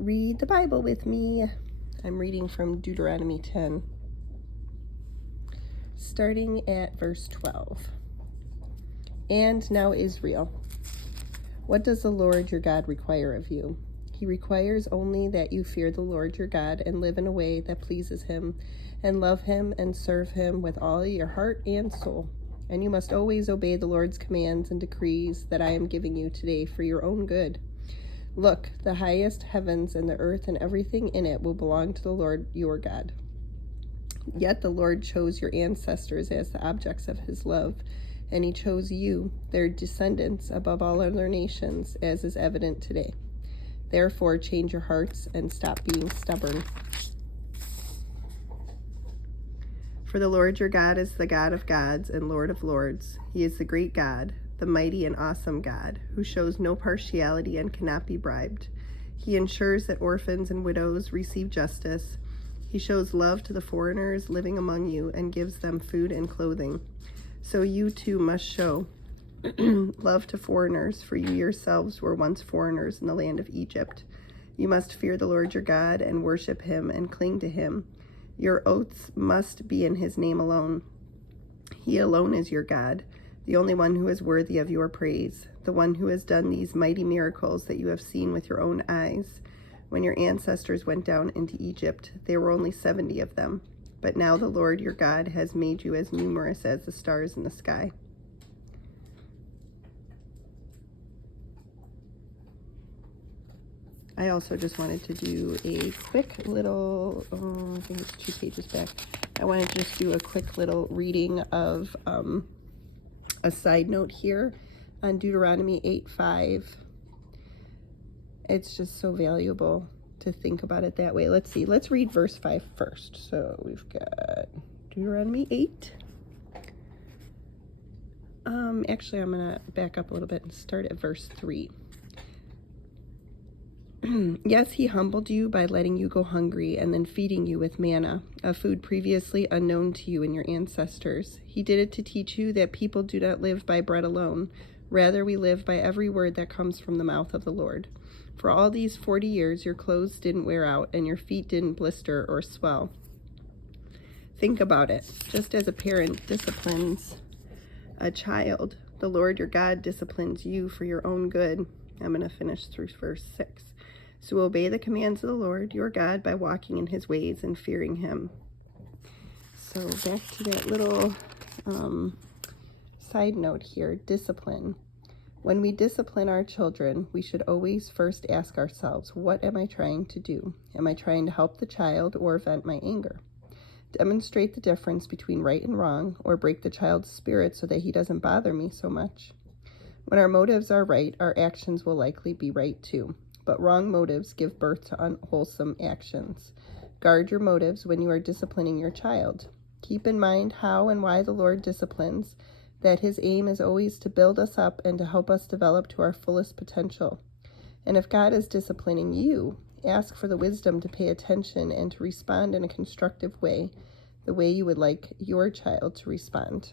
read the Bible with me. I'm reading from Deuteronomy 10, starting at verse 12. And now, Israel, what does the Lord your God require of you? He requires only that you fear the Lord your God and live in a way that pleases him, and love him and serve him with all your heart and soul. And you must always obey the Lord's commands and decrees that I am giving you today for your own good. Look, the highest heavens and the earth and everything in it will belong to the Lord your God. Yet the Lord chose your ancestors as the objects of his love, and he chose you, their descendants, above all other nations, as is evident today. Therefore, change your hearts and stop being stubborn. For the Lord your God is the God of gods and Lord of lords. He is the great God, the mighty and awesome God, who shows no partiality and cannot be bribed. He ensures that orphans and widows receive justice. He shows love to the foreigners living among you and gives them food and clothing. So you too must show love to foreigners, for you yourselves were once foreigners in the land of Egypt. You must fear the Lord your God and worship him and cling to him. Your oaths must be in his name alone. He alone is your God, the only one who is worthy of your praise, the one who has done these mighty miracles that you have seen with your own eyes. When your ancestors went down into Egypt, there were only 70 of them. But now the Lord your God has made you as numerous as the stars in the sky. I also just wanted to do a quick little, I think it's 2 pages back. I wanted to just do a quick little reading of a side note here on Deuteronomy 8:5. It's just so valuable to think about it that way. Let's see. Let's read verse 5 first. So we've got Deuteronomy 8. Actually, I'm going to back up a little bit and start at verse 3. Yes, he humbled you by letting you go hungry and then feeding you with manna, a food previously unknown to you and your ancestors. He did it to teach you that people do not live by bread alone. Rather, we live by every word that comes from the mouth of the Lord. For all these 40 years, your clothes didn't wear out and your feet didn't blister or swell. Think about it. Just as a parent disciplines a child, the Lord your God disciplines you for your own good. I'm going to finish through verse 6. So obey the commands of the Lord your God by walking in his ways and fearing him. So back to that little side note here, discipline. When we discipline our children, we should always first ask ourselves, what am I trying to do? Am I trying to help the child or vent my anger? Demonstrate the difference between right and wrong, or break the child's spirit so that he doesn't bother me so much. When our motives are right, our actions will likely be right too. But wrong motives give birth to unwholesome actions. Guard your motives when you are disciplining your child. Keep in mind how and why the Lord disciplines, that his aim is always to build us up and to help us develop to our fullest potential. And if God is disciplining you, ask for the wisdom to pay attention and to respond in a constructive way, the way you would like your child to respond.